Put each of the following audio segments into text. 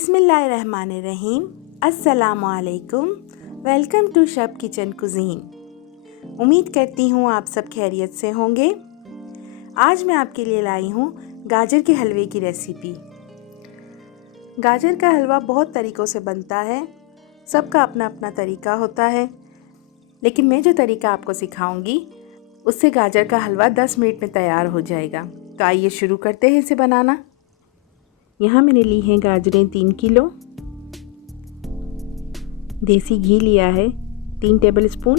बिस्मिल्लाहिर्रहमानिर्रहीम। अस्सलामु अलैकुम। Welcome to Shab kitchen cuisine. उम्मीद करती हूँ आप सब खैरियत से होंगे। आज मैं आपके लिए लाई हूँ गाजर के हलवे की रेसिपी। गाजर का हलवा बहुत तरीक़ों से बनता है, सबका अपना अपना तरीका होता है, लेकिन मैं जो तरीका आपको सिखाऊंगी उससे गाजर का हलवा 10 मिनट में तैयार हो जाएगा। तो आइए शुरू करते हैं इसे बनाना। यहाँ मैंने ली हैं गाजरें 3 किलो, देसी घी लिया है 3 टेबलस्पून,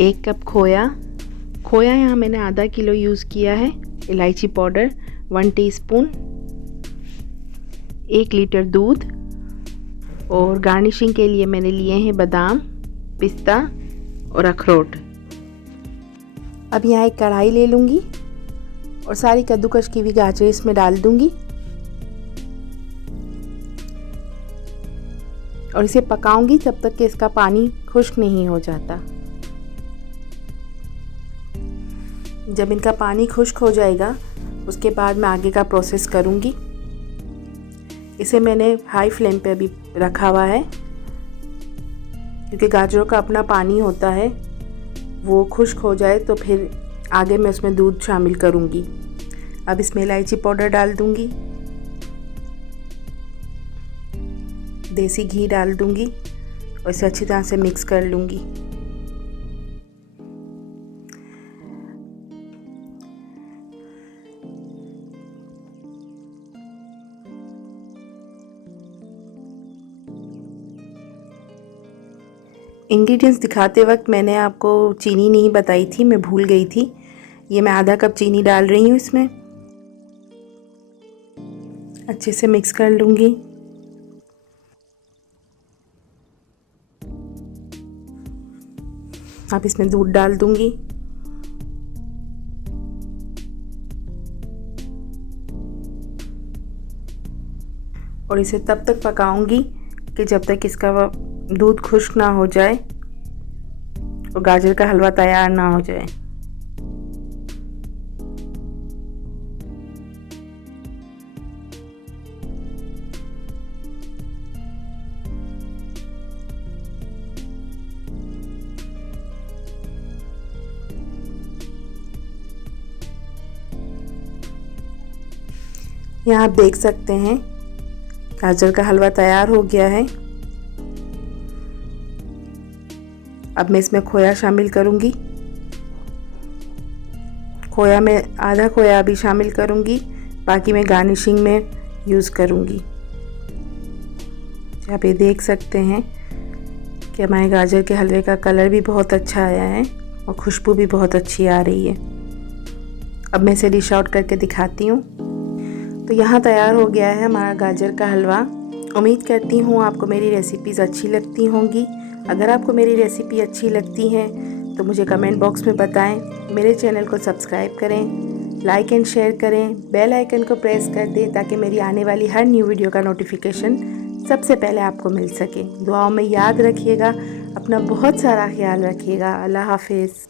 1 कप खोया यहाँ मैंने आधा किलो यूज़ किया है, इलायची पाउडर 1 टीस्पून, 1 लीटर दूध, और गार्निशिंग के लिए मैंने लिए हैं बादाम, पिस्ता और अखरोट। अब यहाँ एक कढ़ाई ले लूँगी और सारी कद्दूकस की हुई गाजरें इसमें डाल दूँगी और इसे पकाऊंगी तब तक कि इसका पानी खुश्क नहीं हो जाता। जब इनका पानी खुश्क हो जाएगा उसके बाद मैं आगे का प्रोसेस करूंगी। इसे मैंने हाई फ्लेम पे अभी रखा हुआ है क्योंकि गाजरों का अपना पानी होता है, वो खुश्क हो जाए तो फिर आगे मैं उसमें दूध शामिल करूंगी। अब इसमें इलायची पाउडर डाल दूंगी, देसी घी डाल दूंगी और इसे अच्छी तरह से मिक्स कर लूंगी। इंग्रेडिएंट्स दिखाते वक्त मैंने आपको चीनी नहीं बताई थी, मैं भूल गई थी। ये मैं आधा कप चीनी डाल रही हूँ इसमें। अच्छे से मिक्स कर लूँगी। अब इसमें दूध डाल दूंगी और इसे तब तक पकाऊंगी कि जब तक इसका दूध खुश्क ना हो जाए और गाजर का हलवा तैयार ना हो जाए। यहाँ आप देख सकते हैं गाजर का हलवा तैयार हो गया है। अब मैं इसमें खोया शामिल करूंगी। खोया में आधा खोया अभी शामिल करूंगी, बाकी मैं गार्निशिंग में यूज़ करूंगी। आप ये देख सकते हैं कि हमारे गाजर के हलवे का कलर भी बहुत अच्छा आया है और खुशबू भी बहुत अच्छी आ रही है। अब मैं इसे डिश आउट करके दिखाती हूँ। तो यहाँ तैयार हो गया है हमारा गाजर का हलवा। उम्मीद करती हूँ आपको मेरी रेसिपीज़ अच्छी लगती होंगी। अगर आपको मेरी रेसिपी अच्छी लगती है तो मुझे कमेंट बॉक्स में बताएं। मेरे चैनल को सब्सक्राइब करें, लाइक एंड शेयर करें, बेल आइकन को प्रेस कर दें ताकि मेरी आने वाली हर न्यू वीडियो का नोटिफिकेशन सबसे पहले आपको मिल सके। दुआओं में याद रखिएगा, अपना बहुत सारा ख्याल रखिएगा। अल्लाह हाफिज़।